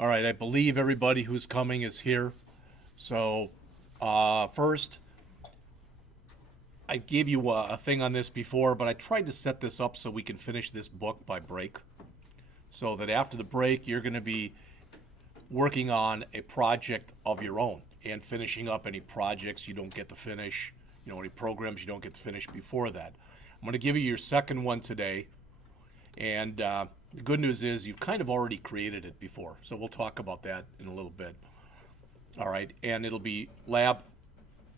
All right, I believe everybody who's coming is here. So, first, I gave you a thing on this before, but I tried to set this up so we can finish this book by break. So that after the break, you're going to be working on a project of your own and finishing up any projects you don't get to finish, any programs you don't get to finish before that. I'm going to give you your second one today. And the good news is you've kind of already created it before. So we'll talk about that in a little bit. All right. And it'll be lab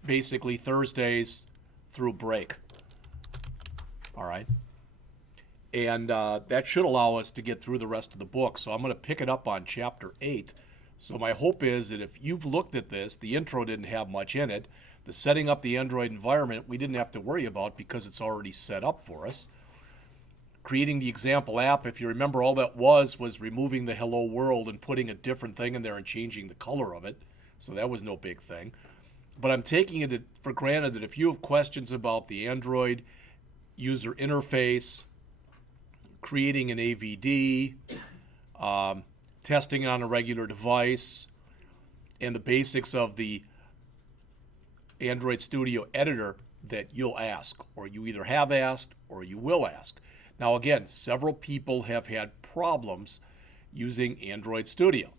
basically Thursdays through break. All right. And that should allow us to get through the rest of the book. So I'm going to pick it up on chapter 8. So my hope is that if you've looked at this, the intro didn't have much in it. The setting up the Android environment we didn't have to worry about because it's already set up for us. Creating the example app, if you remember, all that was removing the hello world and putting a different thing in there and changing the color of it. So that was no big thing. But I'm taking it for granted that if you have questions about the Android user interface, creating an AVD, testing on a regular device, and the basics of the Android Studio editor, that you'll ask, or you either have asked or you will ask. Now again, several people have had problems using Android Studio.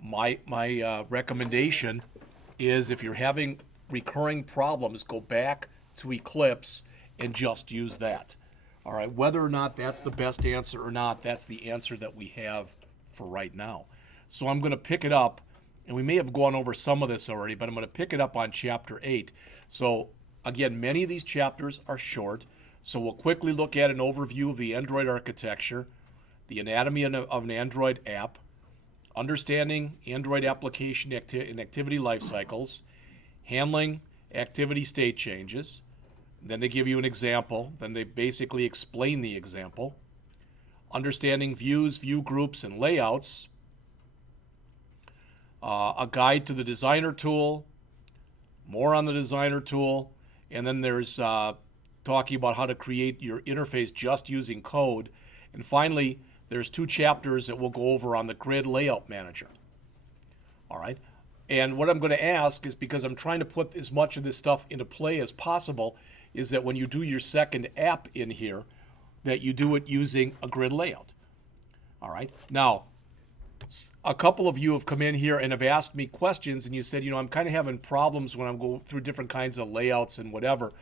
My recommendation is if you're having recurring problems, go back to Eclipse and just use that. All right, whether or not that's the best answer or not, that's the answer that we have for right now. So I'm going to pick it up, and we may have gone over some of this already, but I'm going to pick it up on chapter 8. So again, many of these chapters are short. So we'll quickly look at an overview of the Android architecture, the anatomy of an Android app, understanding Android application and activity life cycles, handling activity state changes. Then they give you an example. Then they basically explain the example. Understanding views, view groups, and layouts. A guide to the designer tool. More on the designer tool. And then there's talking about how to create your interface just using code. And finally, there's 2 chapters that we'll go over on the grid layout manager. All right. And what I'm going to ask is, because I'm trying to put as much of this stuff into play as possible, is that when you do your second app in here, that you do it using a grid layout. All right. Now, a couple of you have come in here and have asked me questions, and you said, I'm kind of having problems when I'm going through different kinds of layouts and whatever.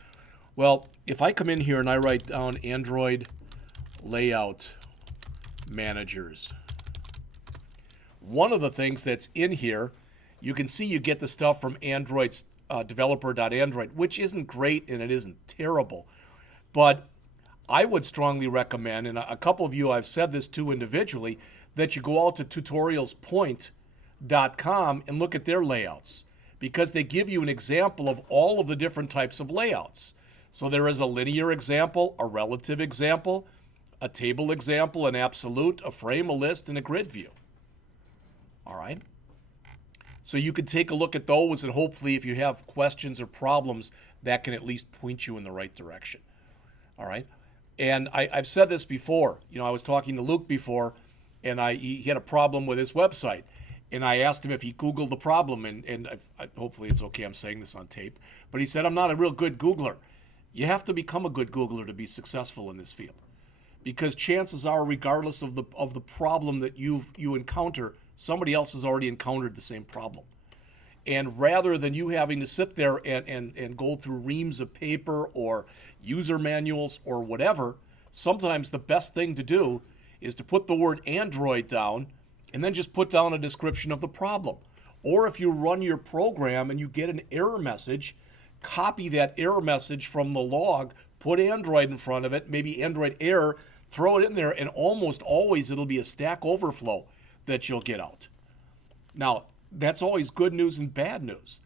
Well, if I come in here and I write down Android layout managers, one of the things that's in here, you can see you get the stuff from Android's developer.android, which isn't great and it isn't terrible. But I would strongly recommend, and a couple of you I've said this to individually, that you go out to tutorialspoint.com and look at their layouts, because they give you an example of all of the different types of layouts. So there is a linear example, a relative example, a table example, an absolute, a frame, a list, and a grid view. All right? So you can take a look at those, and hopefully if you have questions or problems, that can at least point you in the right direction. All right? And I've said this before. I was talking to Luke before, and he had a problem with his website. And I asked him if he Googled the problem, and hopefully it's okay I'm saying this on tape, but he said, I'm not a real good Googler. You have to become a good Googler to be successful in this field, because chances are, regardless of the problem that you encounter, somebody else has already encountered the same problem. And rather than you having to sit there and go through reams of paper or user manuals or whatever, sometimes the best thing to do is to put the word Android down and then just put down a description of the problem. Or if you run your program and you get an error message, copy that error message from the log, put Android in front of it, maybe Android error, throw it in there, and almost always it'll be a Stack Overflow that you'll get out. Now, that's always good news and bad news.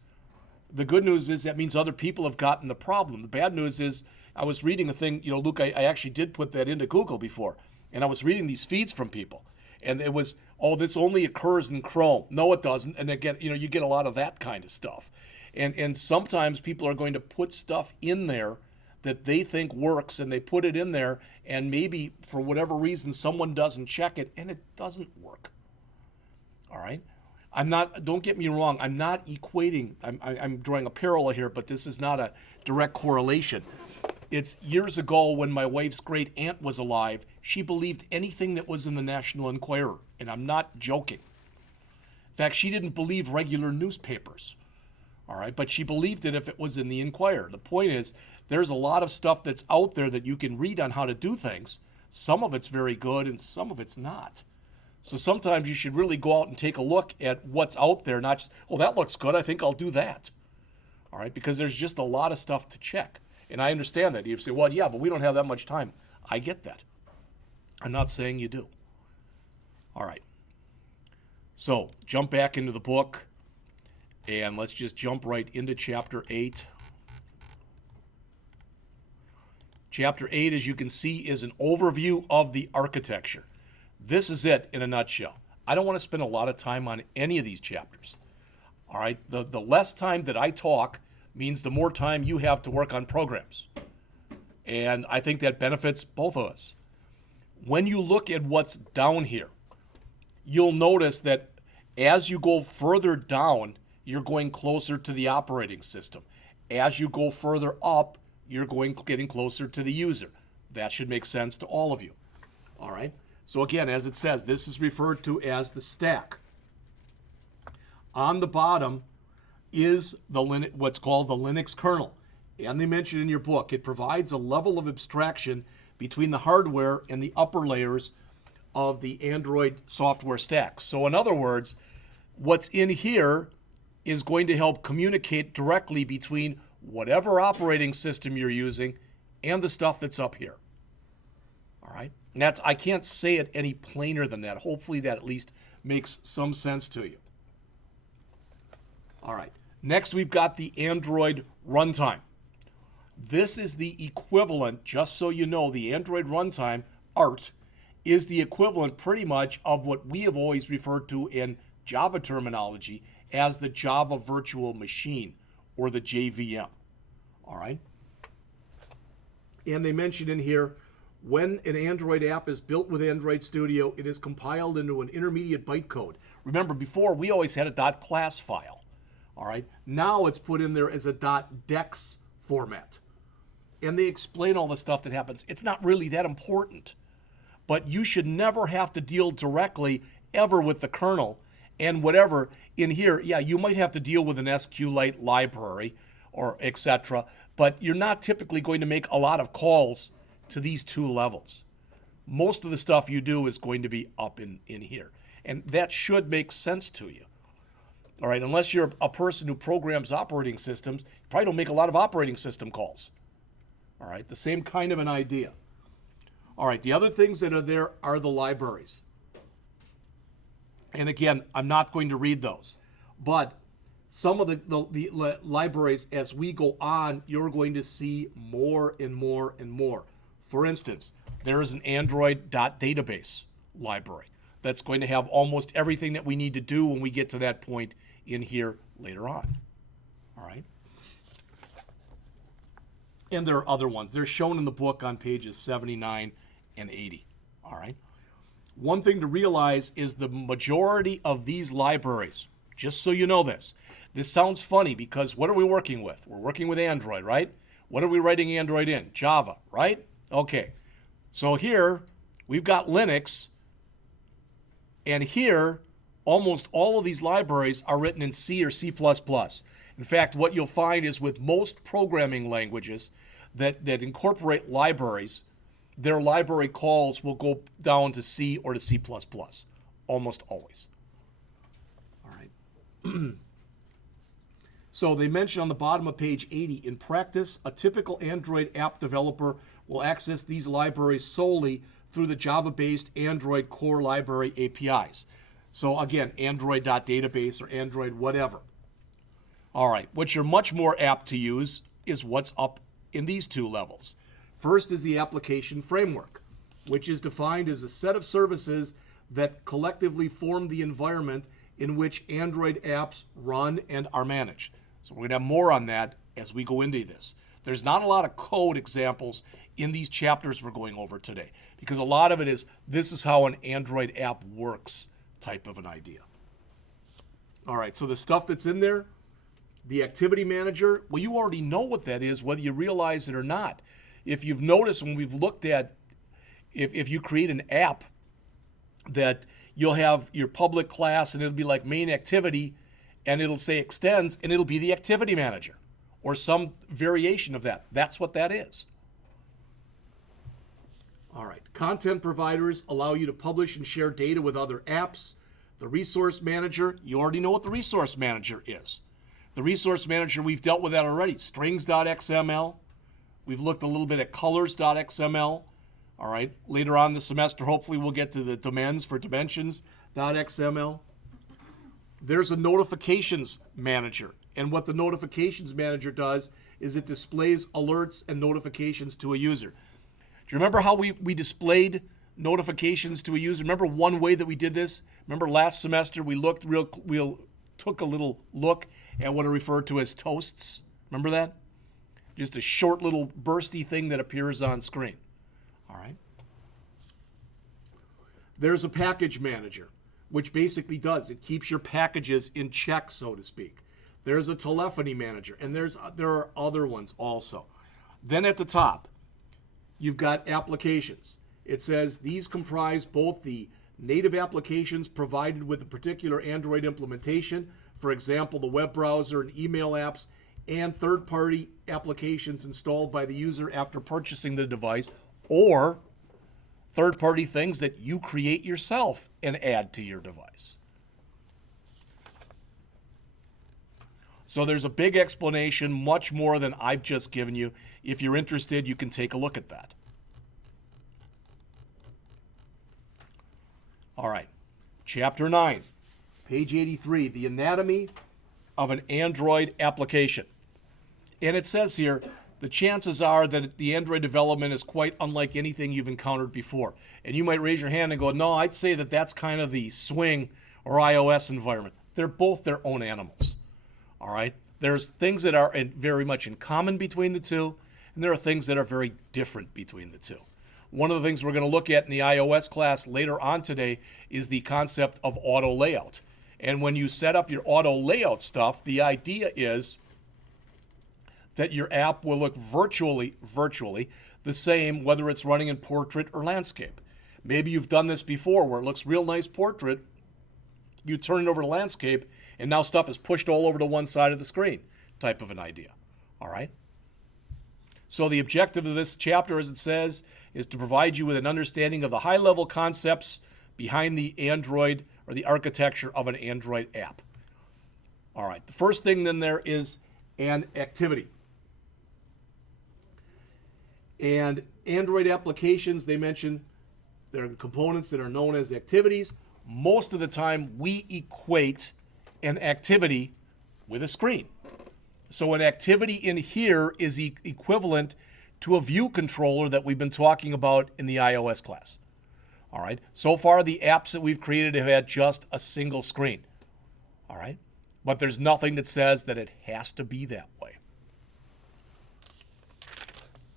The good news is that means other people have gotten the problem. The bad news is, I was reading a thing, Luke, I actually did put that into Google before, and I was reading these feeds from people, and it was, this only occurs in Chrome. No, it doesn't. And again, you get a lot of that kind of stuff. And sometimes people are going to put stuff in there that they think works, and they put it in there, and maybe for whatever reason someone doesn't check it, and it doesn't work. All right? Don't get me wrong, I'm not equating, I'm drawing a parallel here, but this is not a direct correlation. It's years ago when my wife's great aunt was alive, she believed anything that was in the National Enquirer, and I'm not joking. In fact, she didn't believe regular newspapers, all right? But she believed it if it was in the Enquirer. The point is, there's a lot of stuff that's out there that you can read on how to do things. Some of it's very good and some of it's not. So sometimes you should really go out and take a look at what's out there, not just, oh, that looks good, I think I'll do that. All right, because there's just a lot of stuff to check. And I understand that. You say, well, yeah, but we don't have that much time. I get that. I'm not saying you do. All right. So jump back into the book, and let's just jump right into Chapter 8. Chapter 8, as you can see, is an overview of the architecture. This is it in a nutshell. I don't want to spend a lot of time on any of these chapters. All right, the less time that I talk means the more time you have to work on programs. And I think that benefits both of us. When you look at what's down here, you'll notice that as you go further down, you're going closer to the operating system. As you go further up, you're getting closer to the user. That should make sense to all of you. All right. So again, as it says, this is referred to as the stack. On the bottom is what's called the Linux kernel. And they mention in your book, it provides a level of abstraction between the hardware and the upper layers of the Android software stack. So in other words, what's in here is going to help communicate directly between whatever operating system you're using and the stuff that's up here. All right? And I can't say it any plainer than that. Hopefully that at least makes some sense to you. All right. Next, we've got the Android runtime. This is the equivalent, just so you know, the Android runtime, ART, is the equivalent pretty much of what we have always referred to in Java terminology as the Java Virtual Machine, or the JVM. All right? And they mention in here, when an Android app is built with Android Studio, it is compiled into an intermediate bytecode. Remember, before we always had a .class file. All right? Now it's put in there as a .dex format. And they explain all the stuff that happens. It's not really that important. But you should never have to deal directly ever with the kernel and whatever in here. Yeah, you might have to deal with an SQLite library or etc. But you're not typically going to make a lot of calls to these two levels. Most of the stuff you do is going to be up in here. And that should make sense to you. All right, unless you're a person who programs operating systems, you probably don't make a lot of operating system calls. All right, the same kind of an idea. All right, the other things that are there are the libraries. And again, I'm not going to read those. But some of the libraries, as we go on, you're going to see more and more and more. For instance, there is an Android.database library that's going to have almost everything that we need to do when we get to that point in here later on. All right? And there are other ones. They're shown in the book on pages 79 and 80. All right? One thing to realize is the majority of these libraries, just so you know this sounds funny because what are we working with? We're working with Android, right? What are we writing Android in? Java, right? Okay. So here, we've got Linux, and here, almost all of these libraries are written in C or C++. In fact, what you'll find is with most programming languages that incorporate libraries, their library calls will go down to C or to C++, almost always. All right. So they mention on the bottom of page 80, in practice, a typical Android app developer will access these libraries solely through the Java-based Android core library APIs. So again, Android.database or Android whatever. All right, what you're much more apt to use is what's up in these two levels. First is the application framework, which is defined as a set of services that collectively form the environment in which Android apps run and are managed. So we're going to have more on that as we go into this. There's not a lot of code examples in these chapters we're going over today because a lot of it is this is how an Android app works type of an idea. All right, so the stuff that's in there, the activity manager, well, you already know what that is, whether you realize it or not. If you've noticed when we've looked at, if you create an app that you'll have your public class and it'll be like main activity and it'll say extends and it'll be the activity manager or some variation of that. That's what that is. All right, content providers allow you to publish and share data with other apps. The resource manager, you already know what the resource manager is. The resource manager, we've dealt with that already. Strings.xml. We've looked a little bit at colors.xml. All right, later on in the semester, hopefully we'll get to the dimensions for dimensions.xml. There's a notifications manager. And what the notifications manager does is it displays alerts and notifications to a user. Do you remember how we displayed notifications to a user? Remember one way that we did this? Remember last semester we took a little look at what are referred to as toasts. Remember that? Just a short little bursty thing that appears on screen. All right. There's a package manager, which basically it keeps your packages in check, so to speak. There's a telephony manager, and there are other ones also. Then at the top, you've got applications. It says these comprise both the native applications provided with a particular Android implementation, for example, the web browser and email apps, and third-party applications installed by the user after purchasing the device, or third-party things that you create yourself and add to your device. So there's a big explanation, much more than I've just given you. If you're interested, you can take a look at that. All right, Chapter 9, page 83, the anatomy of an Android application. And it says here, the chances are that the Android development is quite unlike anything you've encountered before. And you might raise your hand and go, no, I'd say that that's kind of the Swing or iOS environment. They're both their own animals. All right? There's things that are very much in common between the two, and there are things that are very different between the two. One of the things we're going to look at in the iOS class later on today is the concept of auto layout. And when you set up your auto layout stuff, the idea is that your app will look virtually the same whether it's running in portrait or landscape. Maybe you've done this before where it looks real nice portrait, you turn it over to landscape, and now stuff is pushed all over to one side of the screen type of an idea. All right? So the objective of this chapter, as it says, is to provide you with an understanding of the high-level concepts behind the Android or the architecture of an Android app. All right, the first thing then there is an activity. And Android applications, they mention there are components that are known as activities. Most of the time, we equate an activity with a screen. So an activity in here is equivalent to a view controller that we've been talking about in the iOS class. All right. So far, the apps that we've created have had just a single screen. All right. But there's nothing that says that it has to be that way.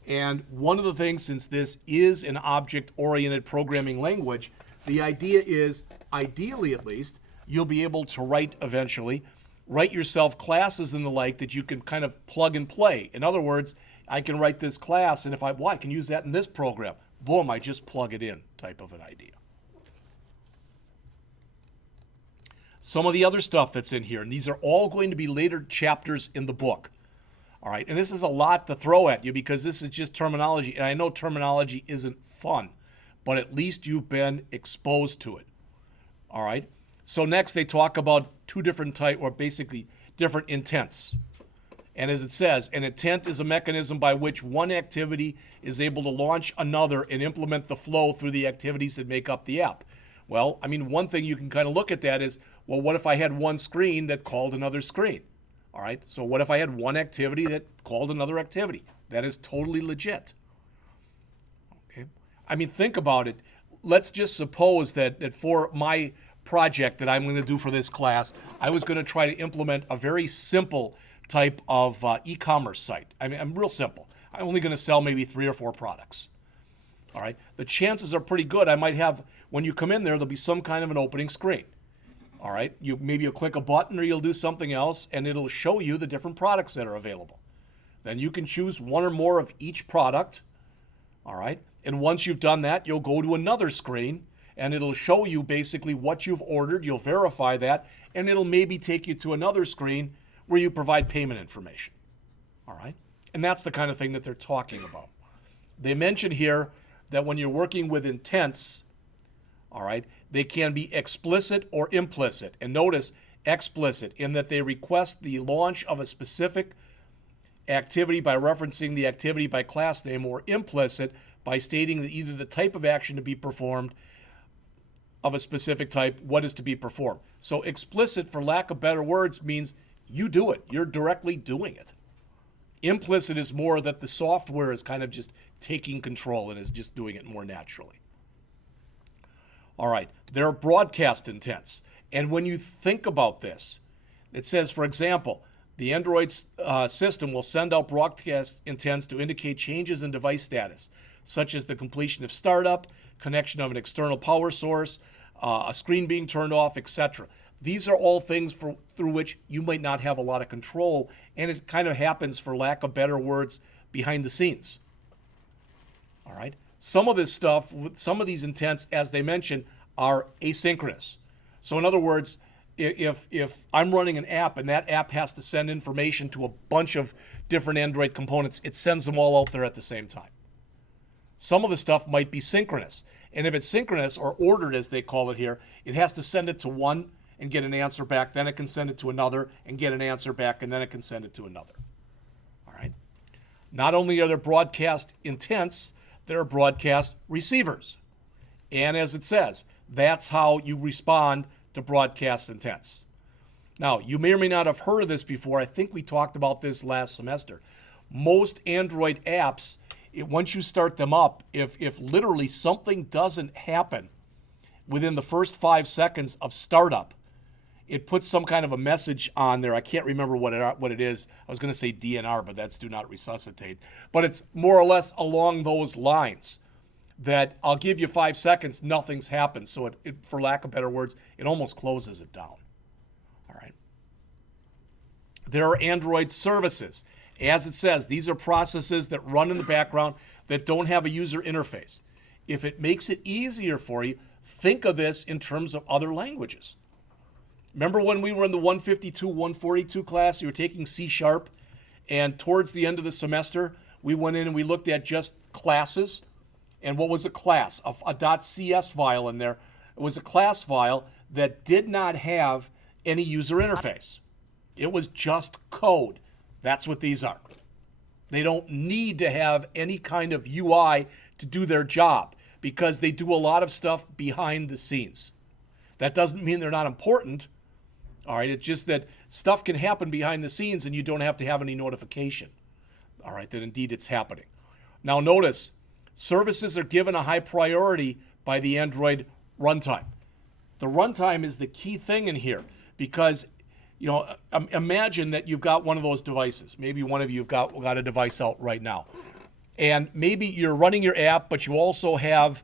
And one of the things, since this is an object-oriented programming language, the idea is, ideally at least, you'll be able to write yourself classes and the like that you can kind of plug and play. In other words, I can write this class, and if I can use that in this program. Boom, I just plug it in, type of an idea. Some of the other stuff that's in here, and these are all going to be later chapters in the book. All right, and this is a lot to throw at you because this is just terminology, and I know terminology isn't fun, but at least you've been exposed to it. All right, so next they talk about two different different intents. And as it says, an intent is a mechanism by which one activity is able to launch another and implement the flow through the activities that make up the app. Well, I mean, one thing you can kind of look at that is, well, what if I had one screen that called another screen? All right, so what if I had one activity that called another activity? That is totally legit. Okay, I mean, think about it. Let's just suppose that for my project that I'm going to do for this class, I was going to try to implement a very simple type of e-commerce site. I mean, I'm real simple. I'm only going to sell maybe 3 or 4 products. All right, the chances are pretty good. I might have, when you come in there, there'll be some kind of an opening screen. All right, maybe you'll click a button or you'll do something else, and it'll show you the different products that are available. Then you can choose one or more of each product. All right, and once you've done that, you'll go to another screen, and it'll show you basically what you've ordered. You'll verify that, and it'll maybe take you to another screen where you provide payment information. All right, and that's the kind of thing that they're talking about. They mention here that when you're working with intents, all right, they can be explicit or implicit. And notice explicit in that they request the launch of a specific activity by referencing the activity by class name, or implicit by stating that either the type of action to be performed of a specific type, what is to be performed. So explicit, for lack of better words, means you do it. You're directly doing it. Implicit is more that the software is kind of just taking control and is just doing it more naturally. All right, there are broadcast intents. And when you think about this, it says, for example, the Android system will send out broadcast intents to indicate changes in device status, such as the completion of startup, connection of an external power source, a screen being turned off, etc. These are all things through which you might not have a lot of control, and it kind of happens, for lack of better words, behind the scenes. All right? Some of this stuff, some of these intents, as they mentioned, are asynchronous. So in other words, if I'm running an app and that app has to send information to a bunch of different Android components, it sends them all out there at the same time. Some of the stuff might be synchronous. And if it's synchronous, or ordered as they call it here, it has to send it to one and get an answer back, then it can send it to another and get an answer back, and then it can send it to another. All right? Not only are there broadcast intents, there are broadcast receivers. And as it says, that's how you respond to broadcast intents. Now, you may or may not have heard of this before. I think we talked about this last semester. Most Android apps, once you start them up, if literally something doesn't happen within the first 5 seconds of startup, it puts some kind of a message on there. I can't remember what it is. I was going to say DNR, but that's do not resuscitate. But it's more or less along those lines, that I'll give you 5 seconds, nothing's happened. So it, for lack of better words, it almost closes it down. All right. There are Android services. As it says, these are processes that run in the background that don't have a user interface. If it makes it easier for you, think of this in terms of other languages. Remember when we were in the 152, 142 class, you were taking C#, and towards the end of the semester, we went in and we looked at just classes. And what was a class? A .cs file in there. It was a class file that did not have any user interface. It was just code. That's what these are. They don't need to have any kind of UI to do their job, because they do a lot of stuff behind the scenes. That doesn't mean they're not important. All right, it's just that stuff can happen behind the scenes and you don't have to have any notification. All right, that indeed it's happening. Now notice, services are given a high priority by the Android runtime. The runtime is the key thing in here, because imagine that you've got one of those devices. Maybe one of you have got a device out right now, and maybe you're running your app, but you also have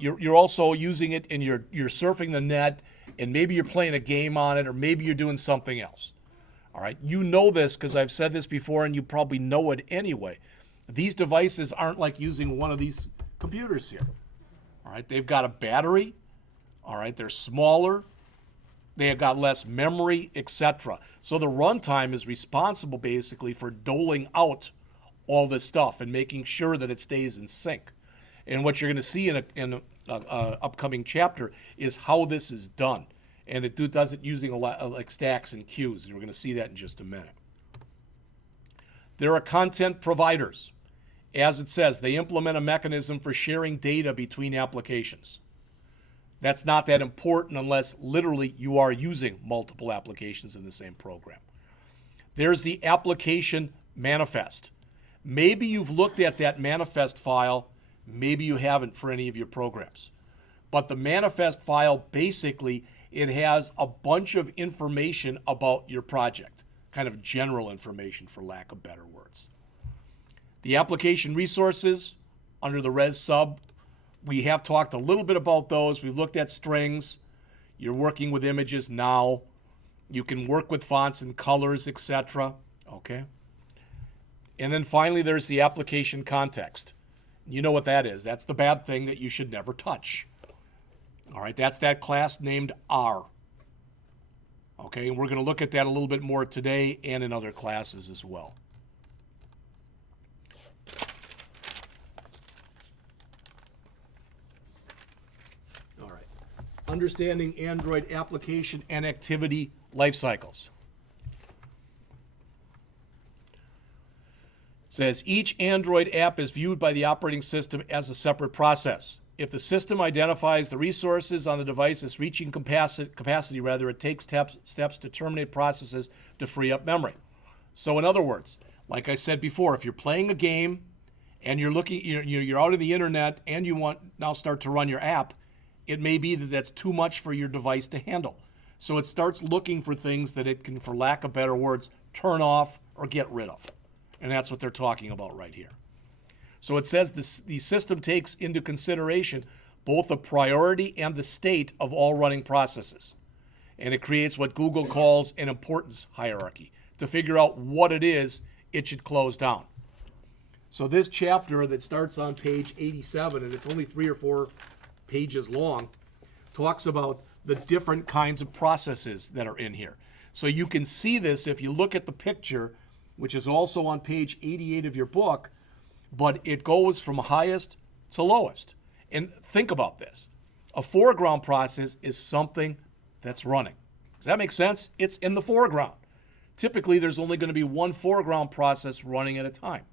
you're also using it and you're surfing the net, and maybe you're playing a game on it, or maybe you're doing something else. All right, you know this because I've said this before, and you probably know it anyway. These devices aren't like using one of these computers here. All right, they've got a battery. All right, they're smaller. They have got less memory, etc. So the runtime is responsible basically for doling out all this stuff and making sure that it stays in sync. And what you're going to see in an upcoming chapter is how this is done. And it does it using a lot like stacks and queues. And we're going to see that in just a minute. There are content providers. As it says, they implement a mechanism for sharing data between applications. That's not that important unless literally you are using multiple applications in the same program. There's the application manifest. Maybe you've looked at that manifest file, maybe you haven't for any of your programs. But the manifest file, basically, it has a bunch of information about your project, kind of general information for lack of better words. The application resources under the res sub, we have talked a little bit about those. We've looked at strings. You're working with images now. You can work with fonts and colors, etc. Okay. And then finally, there's the application context. You know what that is. That's the bad thing that you should never touch. All right, that's that class named R. Okay, and we're going to look at that a little bit more today and in other classes as well. All right, understanding Android application and activity life cycles. It says each Android app is viewed by the operating system as a separate process. If the system identifies the resources on the device as reaching capacity, it takes steps to terminate processes to free up memory. So in other words, like I said before, if you're playing a game and you're out on the internet and you want now start to run your app, it may be that that's too much for your device to handle. So it starts looking for things that it can, for lack of better words, turn off or get rid of. And that's what they're talking about right here. So it says the system takes into consideration both the priority and the state of all running processes. And it creates what Google calls an importance hierarchy to figure out what it is it should close down. So this chapter that starts on page 87, and it's only 3 or 4 pages long, talks about the different kinds of processes that are in here. So you can see this if you look at the picture, which is also on page 88 of your book, but it goes from highest to lowest. And think about this. A foreground process is something that's running. Does that make sense? It's in the foreground. Typically, there's only going to be one foreground process running at a time.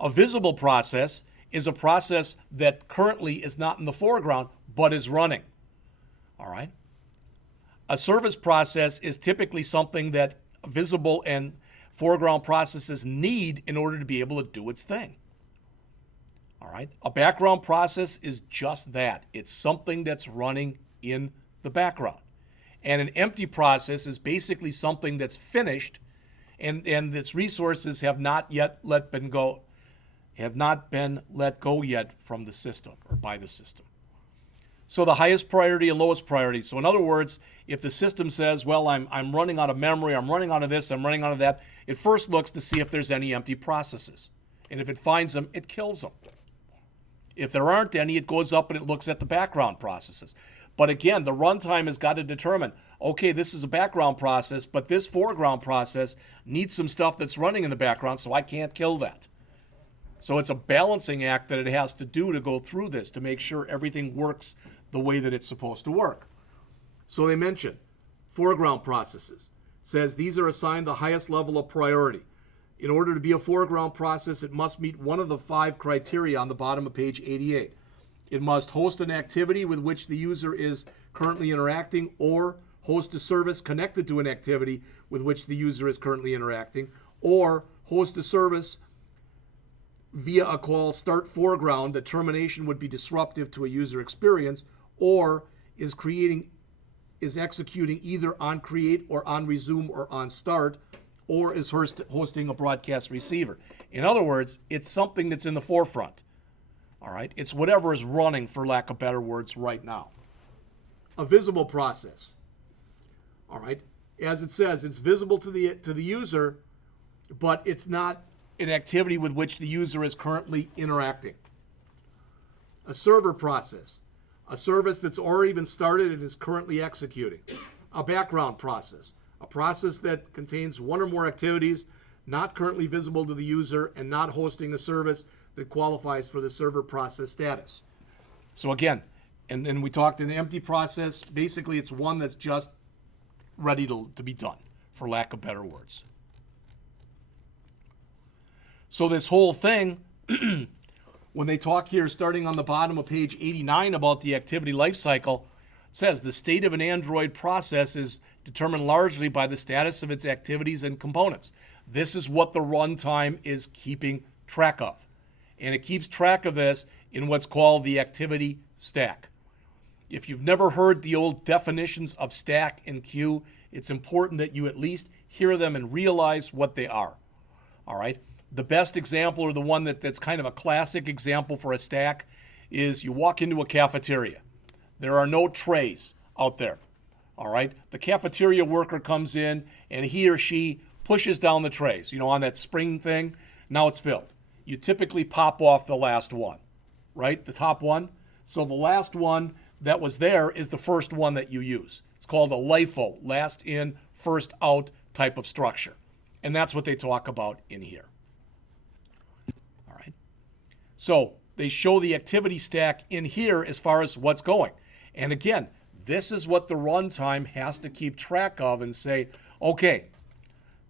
A visible process is a process that currently is not in the foreground, but is running. All right? A service process is typically something that visible and foreground processes need in order to be able to do its thing. All right? A background process is just that. It's something that's running in the background. And an empty process is basically something that's finished and its resources have not been let go yet from the system or by the system. So the highest priority and lowest priority. So in other words, if the system says, well, I'm running out of memory, I'm running out of this, I'm running out of that, it first looks to see if there's any empty processes. And if it finds them, it kills them. If there aren't any, it goes up and it looks at the background processes. But again, the runtime has got to determine, okay, this is a background process, but this foreground process needs some stuff that's running in the background, so I can't kill that. So it's a balancing act that it has to do to go through this to make sure everything works the way that it's supposed to work. So they mention foreground processes. It says these are assigned the highest level of priority. In order to be a foreground process, it must meet one of the 5 criteria on the bottom of page 88. It must host an activity with which the user is currently interacting, or host a service connected to an activity with which the user is currently interacting, or host a service via a call start foreground that termination would be disruptive to a user experience, or is executing either on create or on resume or on start, or is hosting a broadcast receiver. In other words, it's something that's in the forefront. All right? It's whatever is running, for lack of better words, right now. A visible process. All right? As it says, it's visible to the user, but it's not an activity with which the user is currently interacting. A server process. A service that's already been started and is currently executing. A background process. A process that contains one or more activities not currently visible to the user and not hosting a service that qualifies for the server process status. So again, and then we talked an empty process. Basically, it's one that's just ready to be done, for lack of better words. So this whole thing, when they talk here, starting on the bottom of page 89 about the activity lifecycle, it says the state of an Android process is determined largely by the status of its activities and components. This is what the runtime is keeping track of. And it keeps track of this in what's called the activity stack. If you've never heard the old definitions of stack and queue, it's important that you at least hear them and realize what they are. All right? The best example, or the one that's kind of a classic example for a stack, is you walk into a cafeteria. There are no trays. out there. All right. The cafeteria worker comes in and he or she pushes down the trays, on that spring thing. Now it's filled. You typically pop off the last one, right? The top one. So the last one that was there is the first one that you use. It's called a LIFO, last in, first out type of structure. And that's what they talk about in here. All right. So they show the activity stack in here as far as what's going. And again, this is what the runtime has to keep track of and say, okay,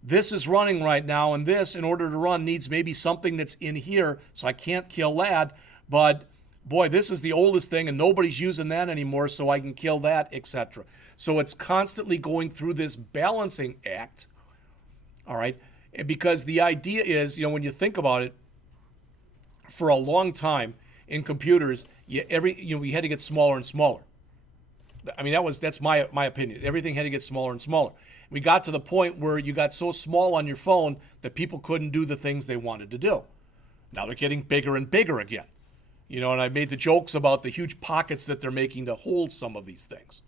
this is running right now, and this, in order to run, needs maybe something that's in here, so I can't kill that, but boy, this is the oldest thing, and nobody's using that anymore, so I can kill that, etc. So it's constantly going through this balancing act, all right? Because the idea is, when you think about it, for a long time in computers, we had to get smaller and smaller. I mean, that's my opinion. Everything had to get smaller and smaller. We got to the point where you got so small on your phone that people couldn't do the things they wanted to do. Now they're getting bigger and bigger again. And I made the jokes about the huge pockets that they're making to hold some of these things.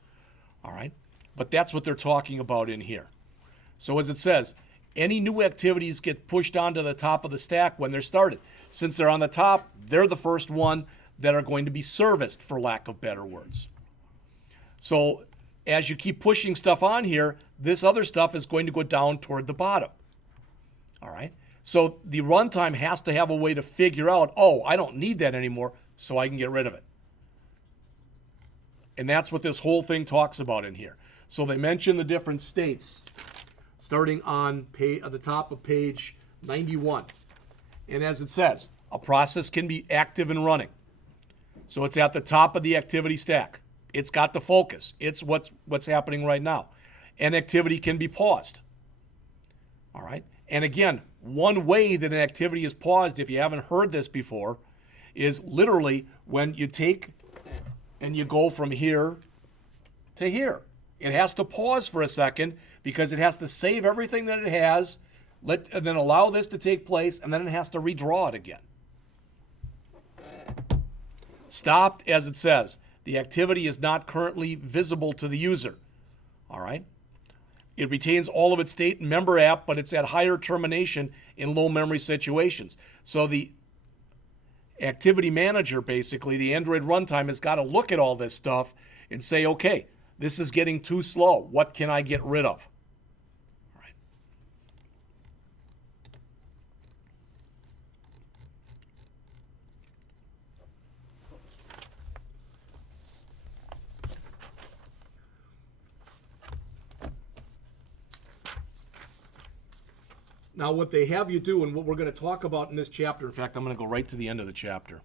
All right? But that's what they're talking about in here. So as it says, any new activities get pushed onto the top of the stack when they're started. Since they're on the top, they're the first one that are going to be serviced, for lack of better words. So as you keep pushing stuff on here, this other stuff is going to go down toward the bottom. All right? So the runtime has to have a way to figure out, oh, I don't need that anymore, so I can get rid of it. And that's what this whole thing talks about in here. So they mention the different states, starting on the top of page 91. And as it says, a process can be active and running. So it's at the top of the activity stack. It's got the focus. It's what's happening right now. An activity can be paused. All right? And again, one way that an activity is paused, if you haven't heard this before, is literally when you take and you go from here to here. It has to pause for a second because it has to save everything that it has, and then allow this to take place, and then it has to redraw it again. Stopped, as it says. The activity is not currently visible to the user. All right? It retains all of its state and member app, but it's at higher termination in low memory situations. So the activity manager, basically, the Android runtime, has got to look at all this stuff and say, okay, this is getting too slow. What can I get rid of? All right. Now, what they have you do, and what we're going to talk about in this chapter, in fact, I'm going to go right to the end of the chapter,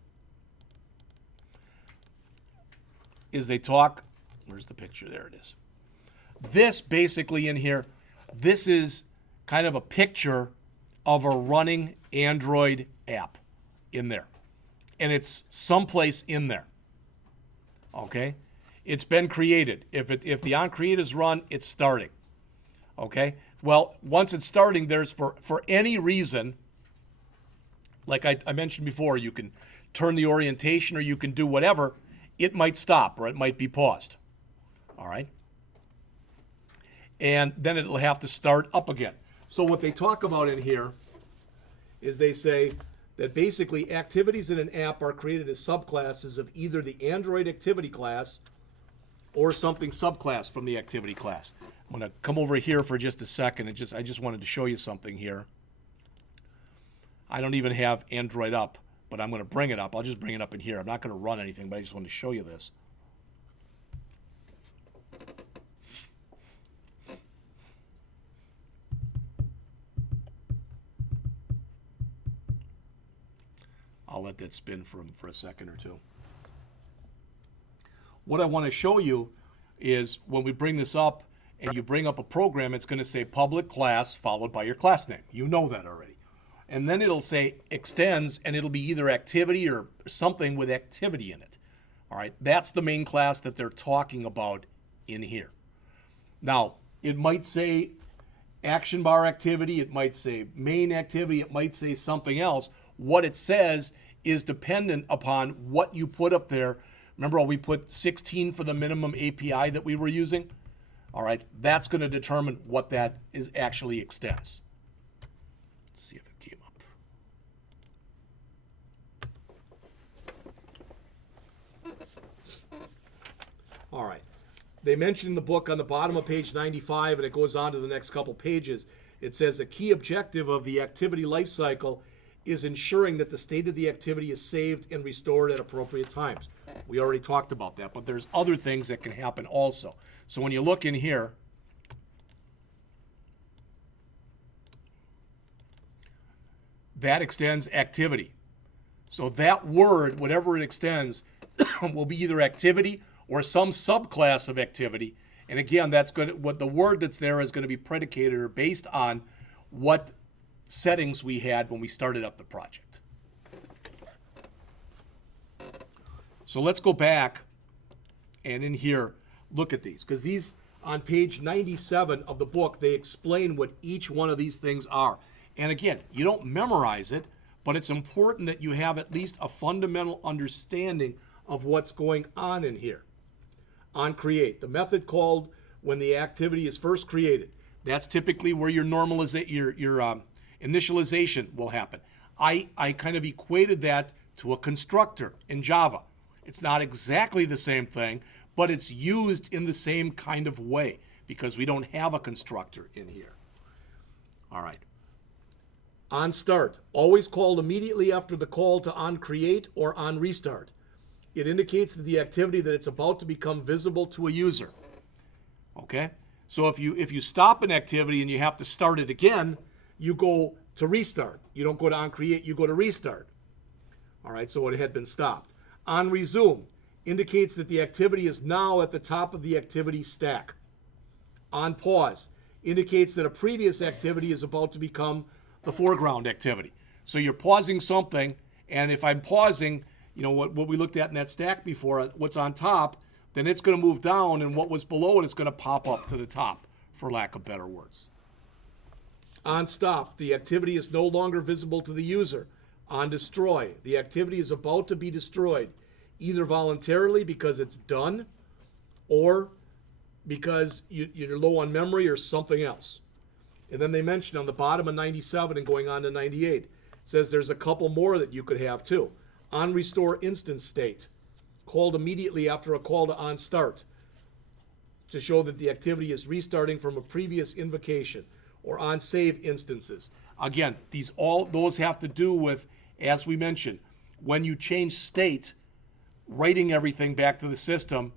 is they talk, where's the picture? There it is. This basically in here, this is kind of a picture of a running Android app in there. And it's someplace in there. Okay? It's been created. If the onCreate is run, it's starting. Okay? Well, once it's starting, there's for any reason, like I mentioned before, you can turn the orientation or you can do whatever, it might stop or it might be paused. All right? And then it'll have to start up again. So what they talk about in here is they say that basically activities in an app are created as subclasses of either the Android activity class or something subclass from the activity class. I'm going to come over here for just a second. I just wanted to show you something here. I don't even have Android up, but I'm going to bring it up. I'll just bring it up in here. I'm not going to run anything, but I just wanted to show you this. I'll let that spin for a second or two. What I want to show you is when we bring this up and you bring up a program, it's going to say public class followed by your class name. You know that already. And then it'll say extends, and it'll be either activity or something with activity in it. All right, that's the main class that they're talking about in here. Now, it might say action bar activity, it might say main activity, it might say something else. What it says is dependent upon what you put up there Remember how we put 16 for the minimum API that we were using? All right, that's going to determine what that is actually extends. Let's see if it came up. All right. They mention in the book on the bottom of page 95, and it goes on to the next couple pages, it says a key objective of the activity lifecycle is ensuring that the state of the activity is saved and restored at appropriate times. We already talked about that, but there's other things that can happen also. So when you look in here, that extends activity. So that word, whatever it extends, will be either activity or some subclass of activity. And again, that's good. What the word that's there is going to be predicated or based on what settings we had when we started up the project. So let's go back and in here, look at these, because these on page 97 of the book, they explain what each one of these things are. And again, you don't memorize it, but it's important that you have at least a fundamental understanding of what's going on in here. On create, the method called when the activity is first created. That's typically where your initialization will happen. I kind of equated that to a constructor in Java. It's not exactly the same thing, but it's used in the same kind of way because we don't have a constructor in here. All right. On start, always called immediately after the call to on create or on restart. It indicates that the activity that it's about to become visible to a user. Okay? So if you stop an activity and you have to start it again, you go to restart. You don't go to on create, you go to restart. All right, so it had been stopped. On resume indicates that the activity is now at the top of the activity stack. On pause indicates that a previous activity is about to become the foreground activity. So you're pausing something, and if I'm pausing, you know, what we looked at in that stack before, what's on top, then it's going to move down, and what was below it is going to pop up to the top, for lack of better words. On stop, the activity is no longer visible to the user. On destroy, the activity is about to be destroyed, either voluntarily because it's done, or because you're low on memory or something else. And then they mention on the bottom of 97 and going on to 98, it says there's a couple more that you could have too. On restore instance state, called immediately after a call to on start to show that the activity is restarting from a previous invocation, or on save instances. Again, those have to do with, as we mentioned, when you change state, writing everything back to the system,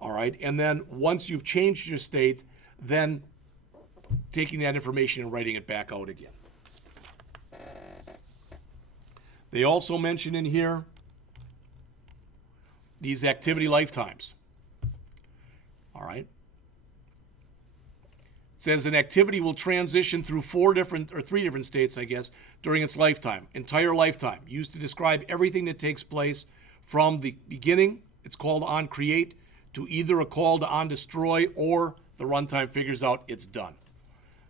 all right, and then once you've changed your state, then taking that information and writing it back out again. They also mention in here these activity lifetimes. All right. It says an activity will transition through three different states, I guess, during its lifetime, entire lifetime, used to describe everything that takes place from the beginning, it's called on create, to either a call to on destroy or the runtime figures out it's done.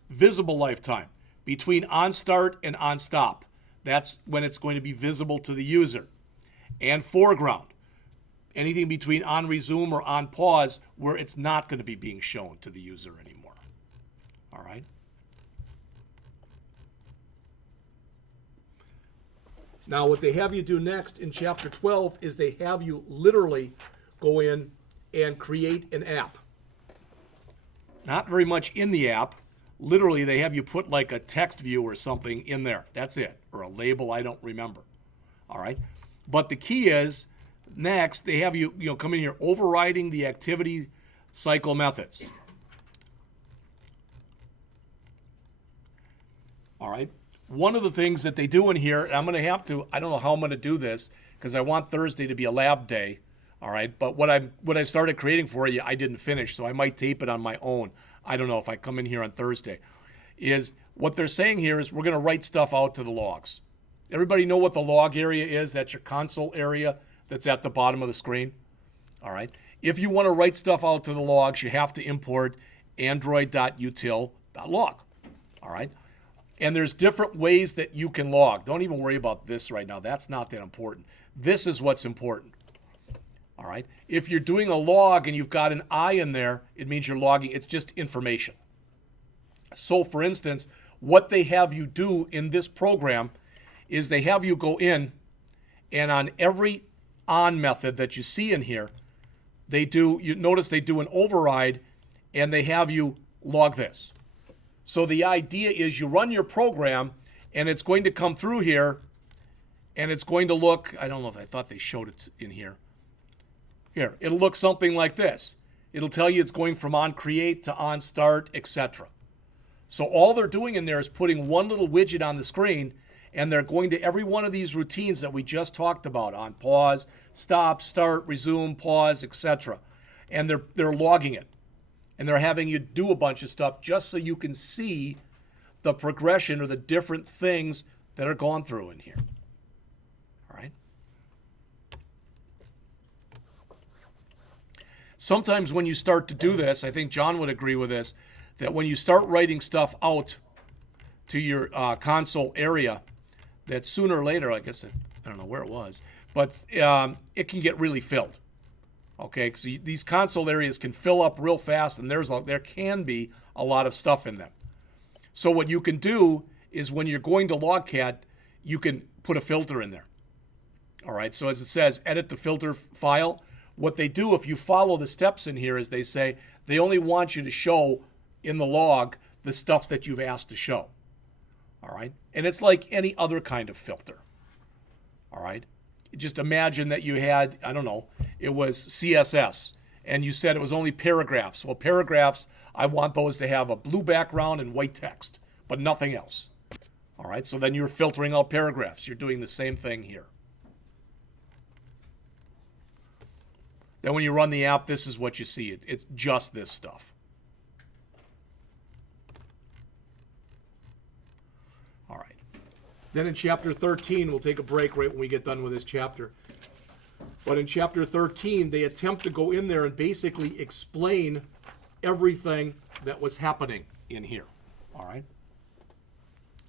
Visible lifetime, between on start and on stop. That's when it's going to be visible to the user. And foreground, anything between on resume or on pause where it's not going to be being shown to the user anymore. All right? Now, what they have you do next in chapter 12 is they have you literally go in and create an app. Not very much in the app. Literally, they have you put like a text view or something in there. That's it. Or a label, I don't remember. All right? But the key is, next, they have you come in here, overriding the activity cycle methods. All right? One of the things that they do in here, and I'm going to have to, I don't know how I'm going to do this, because I want Thursday to be a lab day. All right? But what I started creating for you, I didn't finish, so I might tape it on my own. I don't know if I come in here on Thursday, is what they're saying here is we're going to write stuff out to the logs. Everybody know what the log area is? That's your console area that's at the bottom of the screen. All right. If you want to write stuff out to the logs, you have to import android.util.log. All right. And there's different ways that you can log. Don't even worry about this right now. That's not that important. This is what's important. All right. If you're doing a log and you've got an I in there, it means you're logging. It's just information. So, for instance, what they have you do in this program is they have you go in and on every on method that you see in here, you notice they do an override and they have you log this. So the idea is you run your program and it's going to come through here and it's going to look, I don't know if I thought they showed it in here. Here, it'll look something like this. It'll tell you it's going from on create to on start, etc. So all they're doing in there is putting one little widget on the screen, and they're going to every one of these routines that we just talked about on pause, stop, start, resume, pause, etc. And they're logging it. And they're having you do a bunch of stuff just so you can see the progression or the different things that are gone through in here. All right? Sometimes when you start to do this, I think John would agree with this, that when you start writing stuff out to your console area, that sooner or later, I guess, I don't know where it was, but it can get really filled. Okay, so these console areas can fill up real fast, and there can be a lot of stuff in them. So what you can do is when you're going to Logcat, you can put a filter in there. All right, so as it says, edit the filter file. What they do, if you follow the steps in here, is they say they only want you to show in the log the stuff that you've asked to show. All right, and it's like any other kind of filter. All right, just imagine that you had, I don't know, it was CSS, and you said it was only paragraphs. Well, paragraphs, I want those to have a blue background and white text, but nothing else. All right, so then you're filtering out paragraphs. You're doing the same thing here. Then when you run the app, this is what you see. It's just this stuff. All right. Then in chapter 13, we'll take a break right when we get done with this chapter. But in chapter 13, they attempt to go in there and basically explain everything that was happening in here. All right.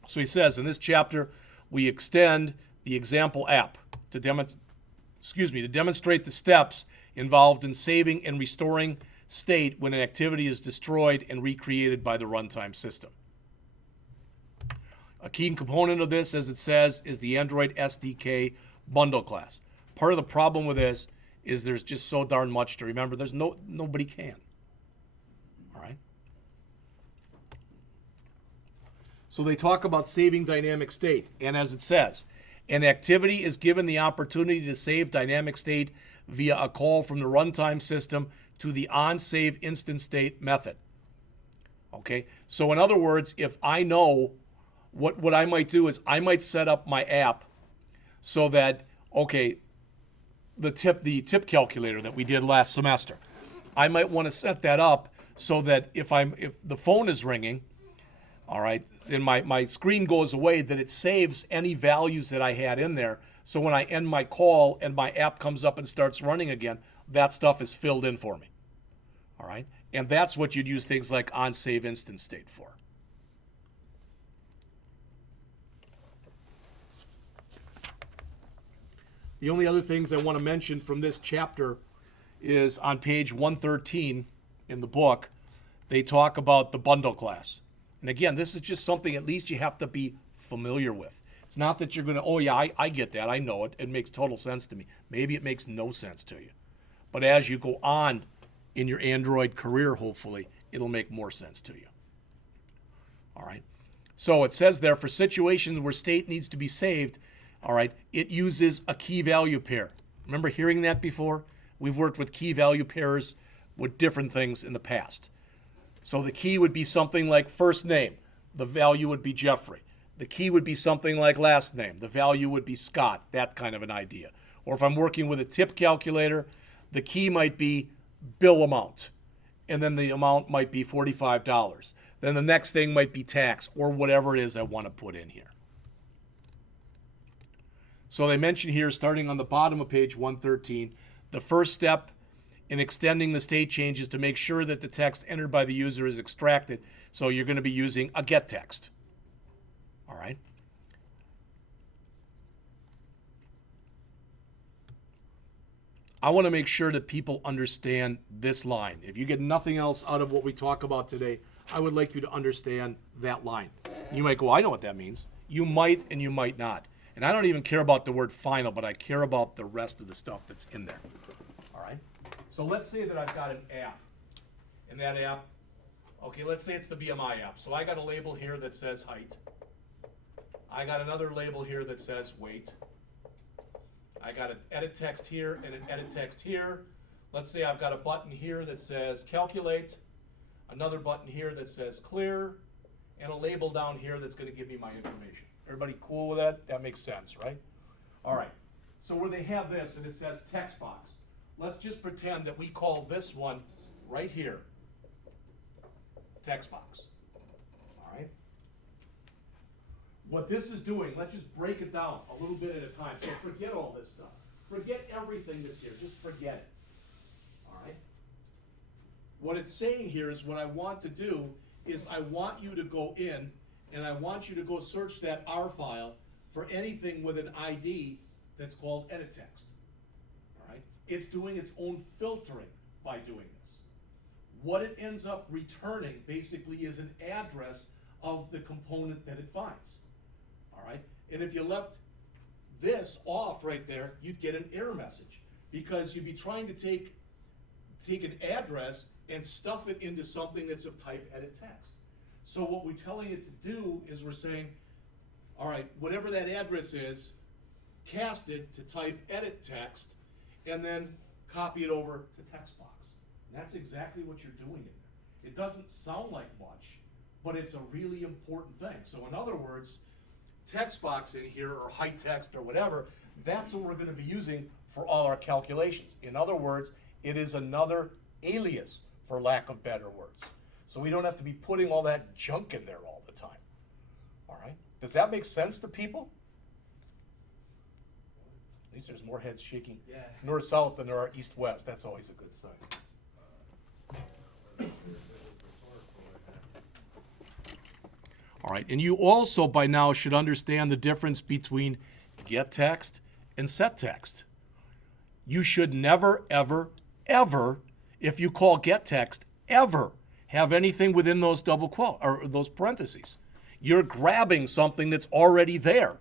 So he says in this chapter, we extend the example app to demonstrate the steps involved in saving and restoring state when an activity is destroyed and recreated by the runtime system. A key component of this, as it says, is the Android SDK bundle class. Part of the problem with this is there's just so darn much to remember. Nobody can. All right. So they talk about saving dynamic state, and as it says, an activity is given the opportunity to save dynamic state via a call from the runtime system to the onSave instant state method. Okay, so in other words, if I know what I might do is I might set up my app so that, okay, the tip calculator that we did last semester, I might want to set that up so that if the phone is ringing, all right, then my screen goes away, that it saves any values that I had in there. So when I end my call and my app comes up and starts running again, that stuff is filled in for me. All right, and that's what you'd use things like onSave instant state for. The only other things I want to mention from this chapter is on page 113 in the book, they talk about the bundle class. And again, this is just something at least you have to be familiar with. It's not that you're going to, oh yeah, I get that, I know it, it makes total sense to me. Maybe it makes no sense to you. But as you go on in your Android career, hopefully, it'll make more sense to you. All right. So it says there, for situations where state needs to be saved, all right, it uses a key value pair. Remember hearing that before? We've worked with key value pairs with different things in the past. So the key would be something like first name. The value would be Jeffrey. The key would be something like last name. The value would be Scott, that kind of an idea. Or if I'm working with a tip calculator, the key might be bill amount. And then the amount might be $45. Then the next thing might be tax or whatever it is I want to put in here. So they mention here, starting on the bottom of page 113, the first step in extending the state changes to make sure that the text entered by the user is extracted. So you're going to be using a get text. All right. I want to make sure that people understand this line. If you get nothing else out of what we talk about today, I would like you to understand that line. You might go, I know what that means. You might and you might not. And I don't even care about the word final, but I care about the rest of the stuff that's in there. All right? So let's say that I've got an app. And that app, okay, let's say it's the BMI app. So I got a label here that says height. I got another label here that says weight. I got an edit text here and an edit text here. Let's say I've got a button here that says calculate, another button here that says clear, and a label down here that's going to give me my information. Everybody cool with that? That makes sense, right? All right. So where they have this and it says text box, let's just pretend that we call this one right here text box. All right. What this is doing, let's just break it down a little bit at a time. So forget all this stuff. Forget everything that's here. Just forget it. All right? What it's saying here is what I want to do is I want you to go in and I want you to go search that R file for anything with an ID that's called edit text. All right? It's doing its own filtering by doing this. What it ends up returning basically is an address of the component that it finds. All right? And if you left this off right there, you'd get an error message because you'd be trying to take an address and stuff it into something that's of type edit text. So what we're telling it to do is we're saying, all right, whatever that address is, cast it to type edit text and then copy it over to text box. And that's exactly what you're doing in there. It doesn't sound like much, but it's a really important thing. So in other words, text box in here or height text or whatever, that's what we're going to be using for all our calculations. In other words, it is another alias, for lack of better words. So we don't have to be putting all that junk in there all the time. All right? Does that make sense to people? At least there's more heads shaking north-south than there are east-west. That's always a good sign. All right, and you also by now should understand the difference between get text and set text. You should never, ever, ever, if you call get text, ever have anything within those double quote or those parentheses. You're grabbing something that's already there,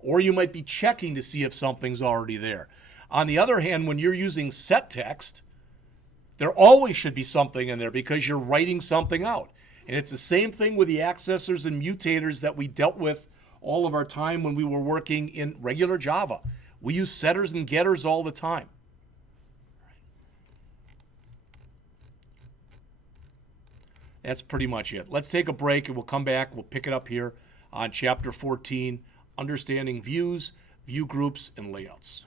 or you might be checking to see if something's already there. On the other hand, when you're using set text, there always should be something in there because you're writing something out. And it's the same thing with the accessors and mutators that we dealt with all of our time when we were working in regular Java. We use setters and getters all the time. That's pretty much it. Let's take a break and we'll come back. We'll pick it up here on Chapter 14, Understanding Views, View Groups, and Layouts.